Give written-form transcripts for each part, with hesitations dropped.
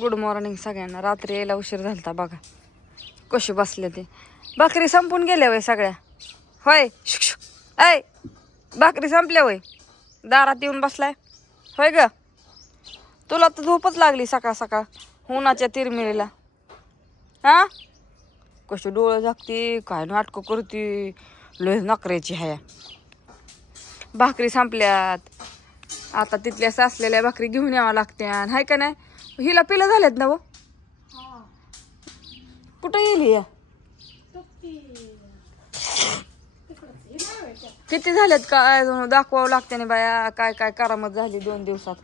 Good morning सगळ्यांना. रात्री यायला उशीर झालता बघा कशी बसले ते. भाकरी संपून गेल्या वय सगळ्या होय. ऐ भाकरी संपल्या वय दारात येऊन बसलाय होय ग. तुला तर झोपच लागली सकाळ सकाळ उन्हाच्या तिरमिरीला. हा कशी डोळं झाकती काय नाटकं करती लय नकऱ्याची हाय. भाकरी संपल्यात आता तिथल्या सासलेल्या भाकरी घेऊन यावं लागत्या हाय का नाही. हिला पिलं झाल्यात ना व कुठं येईल या किती झाल्यात काय दाखवावं लागते ना बाया. काय काय करामत झाली 2 दिवसात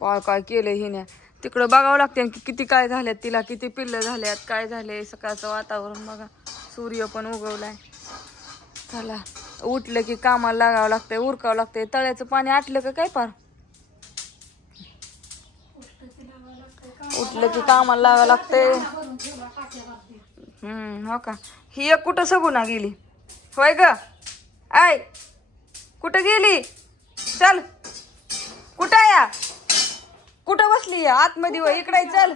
काय काय केलं हिने तिकडं बघावं लागते की किती काय झाल्यात तिला किती पिल्लं झाल्यात काय झाले. सकाळचं वातावरण बघा सूर्य पण उगवलाय. चला उठलं की कामाला लागावं लागतंय उरकावं लागतंय. तळ्याचं पाणी आटलं का काय पार उठलं की कामाला लागावं लागतंय. हो का. ही एक कुठं सगुना गेली होय ग. आय कुठं गेली चल कुठं या कुठं बसली या आतमध्ये वय इकडे चल.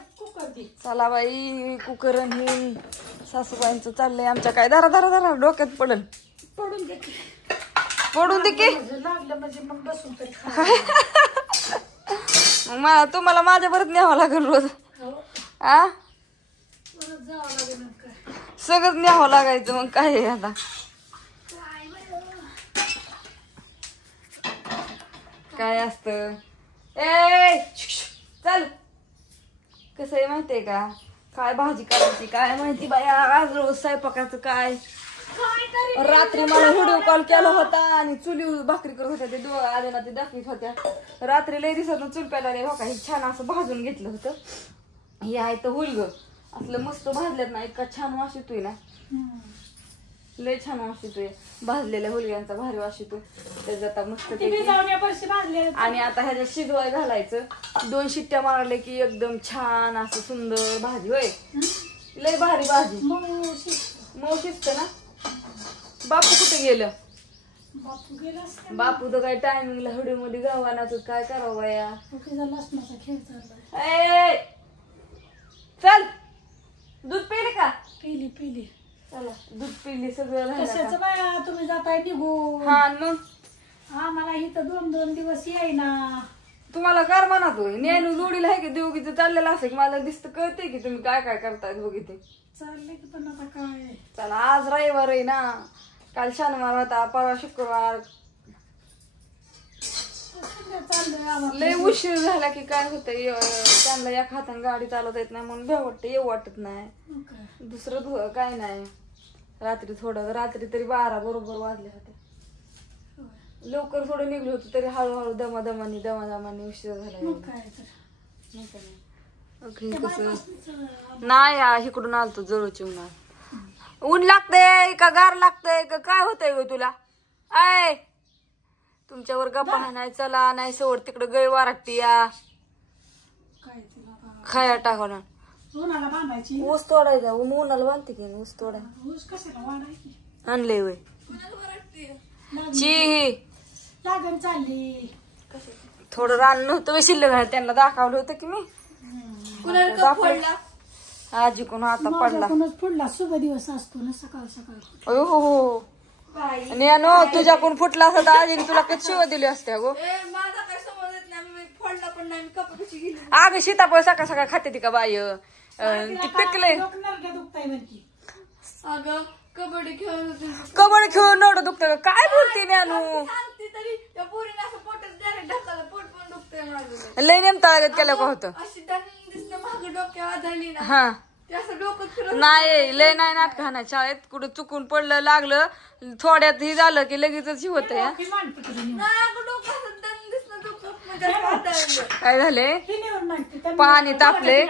चला बाई कुकरन ही सासूबाईंचं चाललंय आमच्या. काय धरा धरा धरा डोक्यात पडल पडून दे की मला तुम्हाला माझ्या परत न्यावं लागेल रोज. आ सगळंच न्यावं लागायचं मग काय आता. काय असत ए चल कसं आहे माहितीये का काय भाजी करायची काय माहिती बाया. आज रोज स्वयंपाकाचं काय. रात्री मला व्हिडिओ कॉल केला होता आणि चुली भाकरी करत होत्या. ते दोघं आले ना ते दाखवीत होत्या. रात्री लय दिवसातून चूल प्यायला रे बघा हे छान असं भाजून घेतलं होतं. हे आहे तर हुलग असलं मस्त भाजल्यात ना इतका छान वास येतोय ना लय छान वास येतोय. भाजलेल्या हुलग्यांचा भारी वास येतो. त्याच्यात मस्त आणि आता ह्याच्यात शिजवाय घालायचं. 2 शिट्ट्या मारले की एकदम छान असं सुंदर भाजी होय. लय भारी भाजी मऊ शिजत ना. बापू कुठे गेलं. बापू तर काय टायमिंगला व्हिडिओ मध्ये गावानाच काय करावं या. चल दूध पिले का. पिली चला दूध पिली सगळं कशाचं बाया तुम्ही जाताय निघून. हा मग आम्हाला इथं 2 दिवस येईना. तुम्हाला कर म्हणा तू नेनू जोडीला आहे की देवगीचं चाललेलं असं की मला दिसतं कळते की तुम्ही काय काय करताय बघिते. चाललंय की पण आता काय. चला आज रविवार आहे ना. काल शनिवार होता परवा शुक्रवार. लय उशीर झाला की काय होतंय त्यांना या हाताने गाडी चालवता येत नाही म्हणून भेव वाटतं येऊ वाटत नाही. दुसरं काय नाही. रात्री थोडं रात्री तरी 12 बरोबर वाजले होते. लवकर थोडं निघलो होतो तरी हळूहळू दमादमानी उशीर झाला. नाही इकडून आलतो जवळची उन्हाळ. ऊन लागतंय का गार लागतंय का काय होतंय ग तुला. आय तुमच्यावर गप्पा नाही चला नाही सोड तिकडे गै वारटती या खाया टाकून ऊस तोडायचा. उन्हाला बांधते की ऊस तोडायला आणलंय वय चालली. थोडं रान नव्हतं शिल्लक त्यांना दाखवलं होतं की मी. आजी कोण आता फुडला शुभ दिवस असतो ना सकाळ सकाळ. हो नो तुझ्याकडून फुटला असता तर आजीने तुला कधी शिव दिली असते गो. अगं सीताफळ सकाळ सकाळ खाते ती का बाय ती पिकलंय. कबड्डी खेळून नवडं दुखत काय बोलते ज्ञानू. लय नेमता केलं का होतं. हा नाही लय नाही नाटक ना शाळेत कुठं चुकून पडलं लागलं थोड्यात ही झालं की लगेच होत. काय झाले पाणी तापले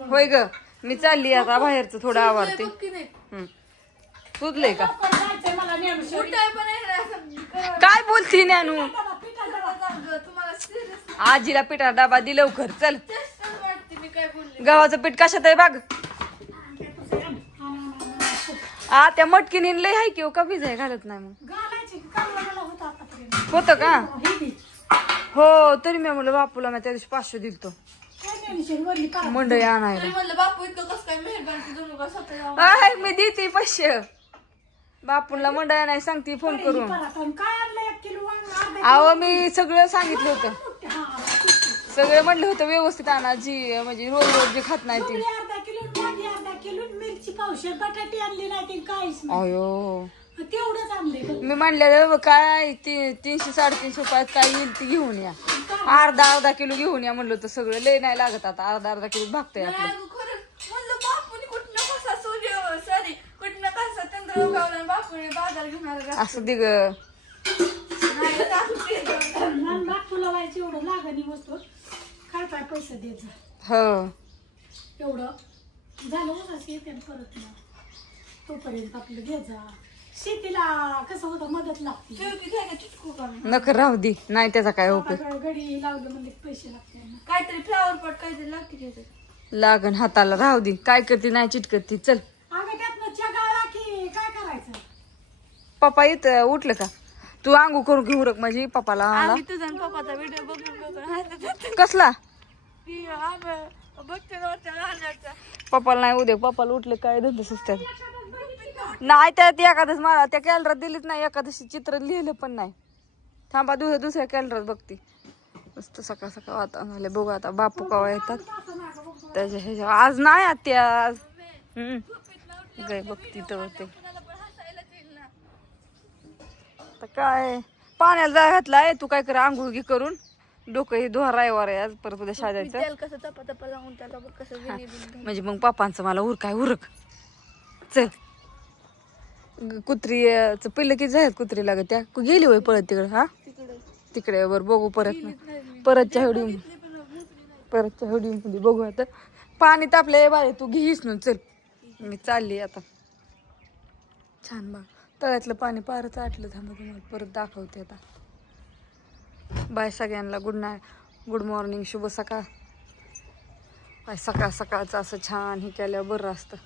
होय ग. मी चालली आता बाहेरच थोडं आवडते. सुचलंय का काय बोलती ज्ञानू. आजीला पिठा डबा दि लवकर चल. गव्हाचं पीठ कशात आहे बघ. त्या मटकीने लय आहे की का भिजाय घालत नाही मग होत का. हो तरी मी म्हणलं बापूला मी त्या दिवशी 500 दिलतो. वरली पारा. मंडई आणायला. म्हणलं बापू इतकं कसं काय मेहरबानी दोन का स्वतः आहे मी देते 500. बापूला मंडई आणायला सांगते फोन करून. काय आणलं 1 किलो वांग? अहो मी सगळं सांगितलं होतं. हा, सगळं म्हणलं होतं व्यवस्थित आणा, जी म्हणजे रोज रोज जी खात नाही ती. अर्धा किलो वांगी, अर्धा किलो मिरची पावशेर, बटाटी आणली नाही ती काहीच नाही. अयो तेवढंच आणले. मी म्हणलं काय 300-350 रुपयात काय येईल ती घेऊन या. अर्धा किलो घेऊन या म्हणलं होतं. सगळं लय नाही लागत आता, अर्धा किलो भागतंय आपलं. खरं म्हणलं बापूने कुठनं कसा सूर्य सॉरी कुठनं कसा चंद्र उगवला बापूने बाजार घेऊन आला. असं दिग बापूला व्हायचं एवढं लागणी वस्तू काय काय पैसे देत जा. हो एवढं झालं असं येते परत ना तोपर्यंत आपलं घे जा. शेतीला कसं होतं मदत लागते. शेवटी घ्यायला चिटकू का नक राहू दे, नाही त्याचा काय उपयोग. गडी लावलं म्हणजे पैसे लागते ना. काहीतरी फ्लावर पॉट काहीतरी लागते घ्यायचं लागण हाताला राहू दे. काय करते नाही चिटकती. चल आम्ही त्यातनं चगाळा की काय करायचं. पप्पा इथं उठलं का? तू आंघोळ करून घेऊ रक माझी पप्पाला. आम्ही तुझा आणि पप्पाचा व्हिडिओ बघून हसत कसला ती बघते वरच्या राहण्याचा पप्पाला नाही उद्या. पप्पाला उठलं काय धंदा सुचतात नाही. त्यात एकादश मला त्या कॅलेंडरात दिलीच नाही. एकादशी चित्र लिहिलं पण नाही. थांबा दुसऱ्या कॅलेंडरात बघते. मस्त सकाळ सकाळ वातावरण झालं. बघू आता बापू कवा येतात त्याच्या ह्याच्या. आज नाही आत्या आज गाय बघती तर ते आता काय पाण्याला जाय घातलाय. तू काय कर आंघोळ घे करून. डोकं हे धुवा रविवार आहे आज. परत उद्या शाळेचं तेल कसं तपा लावून त्याला बघ कसं विणी म्हणजे मग पप्पांचं मला उरक. चल कुत्रीचं पहिलं किती झालं कुत्री लागत त्या गेली होय पळत तिकडे. हा तिकडे वर बघू परतच्या होडी मध्ये बघू. आता पाणी तापले बाय तू घेईस ना. चल मी चालली आता. छान बघ तळ्यातलं पाणी पारच आटलं. थांबा तुम्हाला परत दाखवते आता. बाय सगळ्यांना गुड नाईट गुड मॉर्निंग शुभ सकाळ. बाय सकाळ सकाळचं असं छान हे केल्यावर बरं असतं.